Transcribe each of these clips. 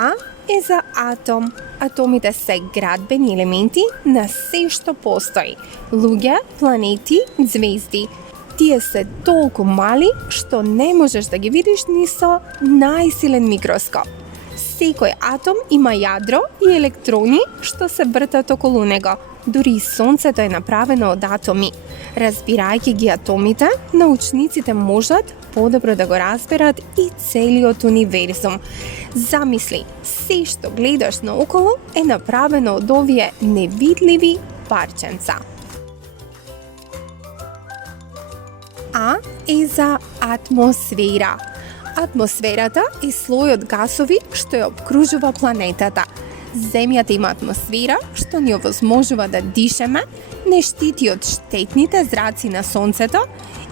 А е за атом. Атомите се градбени елементи на се што постои. Луѓе, планети, звезди. Тие се толку мали што не можеш да ги видиш ни со најсилен микроскоп. Секој атом има јадро и електрони што се вртат околу него. Дури и Сонцето е направено од атоми. Разбирајќи ги атомите, научниците можат подобро да го разберат и целиот универзум. Замисли, се што гледаш наоколу е направено од овие невидливи парченца. А е за атмосфера. Атмосферата е слојот гасови што ја обкружува планетата. Земјата има атмосфера што ни овозможува да дишеме, не штити од штетните зраци на Сонцето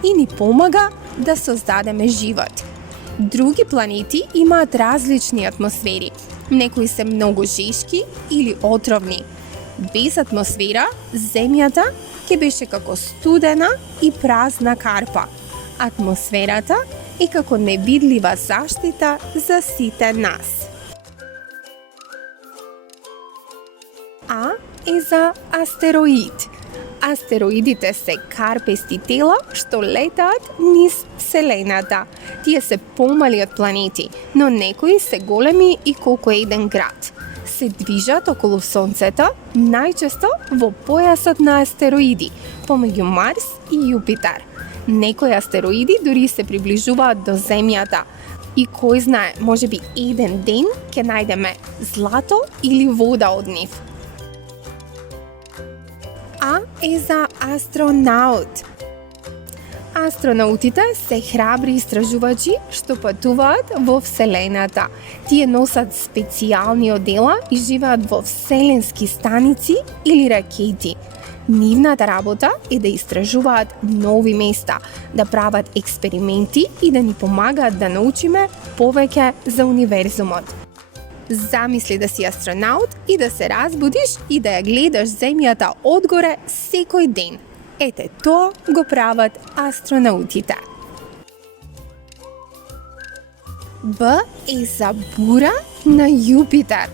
и ни помага да создадеме живот. Други планети имаат различни атмосфери. Некои се многу жешки или отровни. Без атмосфера, Земјата ќе беше како студена и празна карпа. Атмосферата е како невидлива заштита за сите нас. А е за астероид. Астероидите се карпести тела што летаат низ Вселената. Тие се помали од планети, но некои се големи и колку еден град. Се движат околу Сонцето, најчесто во појасот на астероиди, помеѓу Марс и Јупитер. Некои астероиди дури се приближуваат до Земјата. И кој знае, можеби еден ден ќе најдеме злато или вода од нив. А е за астронаут. Астронаутите се храбри истражувачи што патуваат во Вселената. Тие носат специјални одела и живеат во вселенски станици или ракети. Нивната работа е да истражуваат нови места, да прават експерименти и да ни помагаат да научиме повеќе за универзумот. Замисли да си астронаут и да се разбудиш и да ја гледаш Земјата одгоре секој ден. Ете тоа го прават астронаутите. Б е за бура на Јупитер.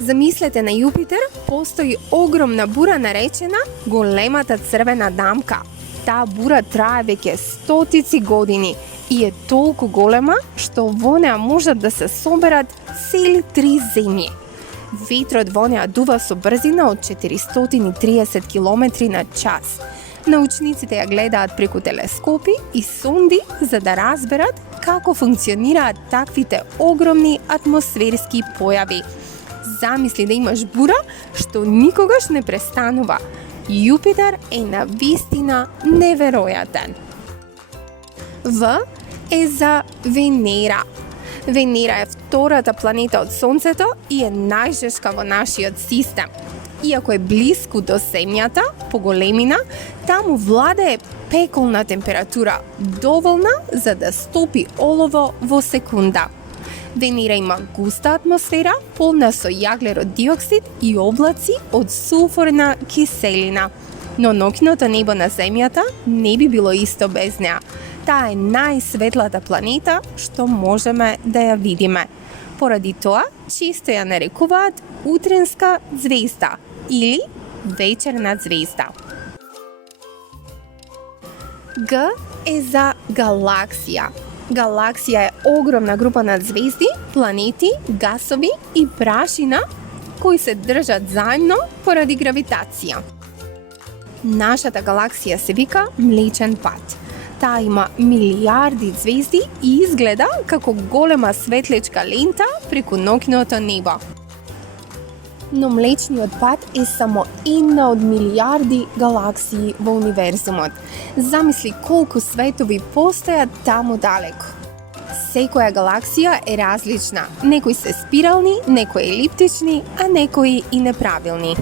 Замислете, на Јупитер постои огромна бура наречена големата црвена дамка. Таа бура трае веќе стотици години и е толку голема што во неа можат да се соберат цели 3 земји. Ветрот во неа дува со брзина од 430 км на час. Научниците ја гледаат преку телескопи и сонди за да разберат како функционираат таквите огромни атмосферски појави. Замисли да имаш бура што никогаш не престанува. Јупитер е навистина неверојатен. В е за Венера. Венера е втората планета од Сонцето и е најжешка во нашиот систем. Иако е блиску до Земјата по големина, таму владее пеколна температура, доволна за да стопи олово во секунда. Венера има густа атмосфера, полна со јаглерод диоксид и облаци од сулфурна киселина. Но ноќното небо на Земјата не би било исто без неа. Таа е најсветлата планета што можеме да ја видиме. Поради тоа, често ја нарекуваат утренска звезда или вечерна звезда. Г е за галаксија. Галаксија е огромна група на звезди, планети, гасови и прашина кои се држат заедно поради гравитација. Нашата галаксија се вика Млечен пат. Таа има милиарди звезди и изгледа како голема светлечка лента преку ноќното небо. Но Млечниот пат е само една од милиарди галаксии во универзумот. Замисли колку светови постојат таму далеко. Секоја галаксија е различна. Некои се спирални, некои елиптични, а некои и неправилни.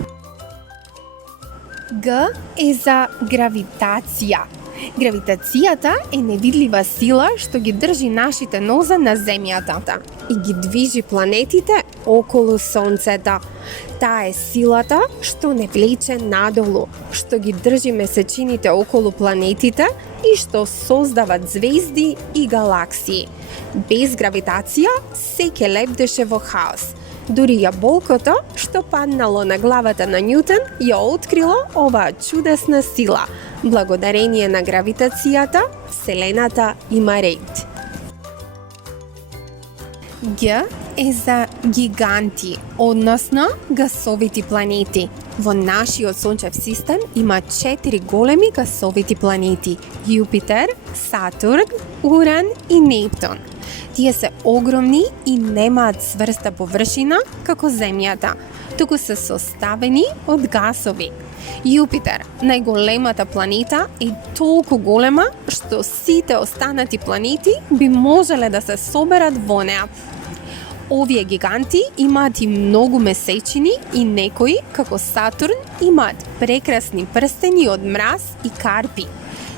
Г е за гравитација. Гравитацијата е невидлива сила што ги држи нашите нозе на Земјата и ги движи планетите околу Сонцето. Таа е силата што не влече надолу, што ги држи месечините околу планетите и што создават звезди и галаксии. Без гравитација, секе лепдеше во хаос. Дури јаболкото, што паднало на главата на Њутон, ја открило оваа чудесна сила. Благодарение на гравитацијата, Вселената има ред. Г е за гиганти, односно гасовити планети. Во нашиот сончев систем има 4 големи гасовити планети – Јупитер, Сатурн, Уран и Нептун. Тие се огромни и немаат цврста површина како Земјата, туку се составени од гасови. Јупитер, најголемата планета, е толку голема што сите останати планети би можеле да се соберат во неа. Овие гиганти имаат и многу месечини и некои, како Сатурн, имаат прекрасни прстени од мраз и карпи.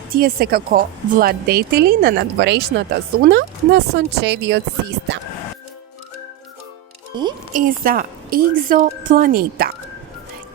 Тие се како владетели на надворешната зона на сончевиот систем. И за екзопланета.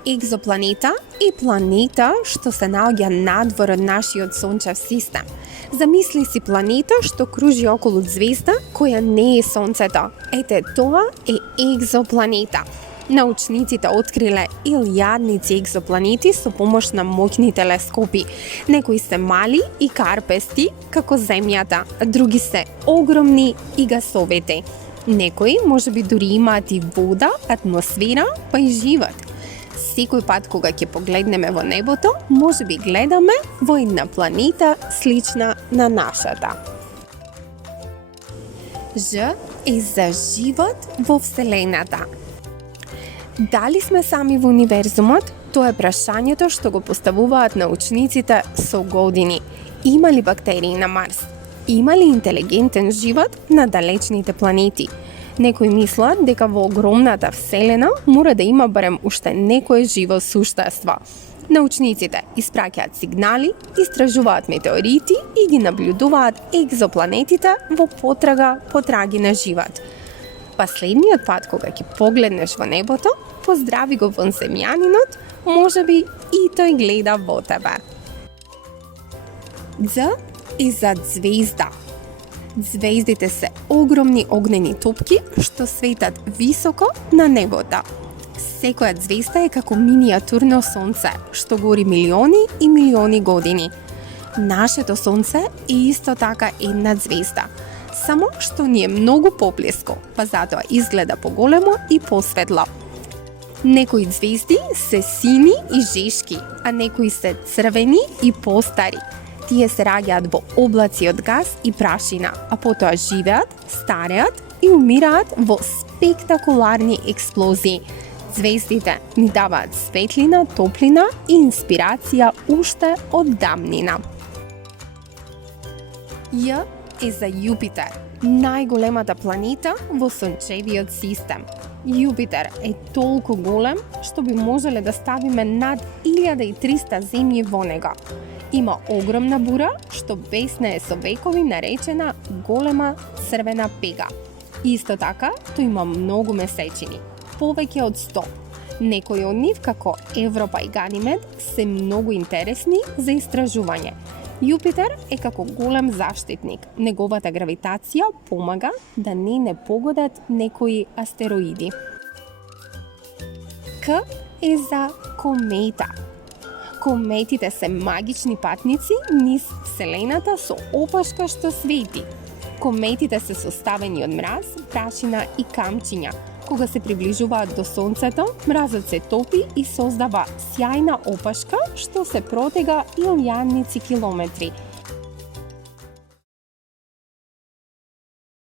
Екзопланета е планета што се наоѓа надвор од нашиот сончев систем. Замисли си планета што кружи околу звезда која не е Сонцето. Ете, тоа е екзопланета. Научниците откриле илјадници екзопланети со помош на моќни телескопи. Некои се мали и карпести, како Земјата, други се огромни и гасовити. Некои можеби дури имаат и вода, атмосфера, па и живот. Секој пат кога ќе погледнеме во небото, можеби гледаме во една планета слична на нашата. Ж е за живот во Вселената. Дали сме сами во универзумот? Тоа е прашањето што го поставуваат научниците со години. Има ли бактерии на Марс? Има ли интелигентен живот на далечните планети? Некои мислат дека во огромната Вселена мора да има барем уште некое живо суштество. Научниците испраќаат сигнали, истражуваат метеорити и ги наблюдуваат екзопланетите во потрага по траги на живот. Последниот пат кога ќе погледнеш во небото, поздрави го вонземјанинот, можеби и тој гледа во тебе. Д е за звезда. Звездите се огромни огнени топки што светат високо на небото. Секоја звезда е како минијатурно сонце што гори милиони и милиони години. Нашето сонце е исто така една звезда, само што ни е многу поблиску, па затоа изгледа поголемо и посветло. Некои звезди се сини и жешки, а некои се црвени и постари. Тие се раѓаат во облаци од газ и прашина, а потоа живеат, стареат и умираат во спектакуларни експлозии. Звездите ни даваат светлина, топлина и инспирација уште од давнина. Ј е за Јупитер, најголемата планета во сончевиот систем. Јупитер е толку голем што би можеле да ставиме над 1300 земји во него. Има огромна бура што беснее со векови наречена голема црвена пега. Исто така, тој има многу месечини, повеќе од 100. Некои од нив, како Европа и Ганимед, се многу интересни за истражување. Јупитер е како голем заштитник. Неговата гравитација помага да не погодат некои астероиди. К е за комета. Кометите се магични патници низ Вселената со опашка што свети. Кометите се составени од мраз, прашина и камчиња. Кога се приближуваат до Сонцето, мразот се топи и создава сјајна опашка што се протега илјадници километри.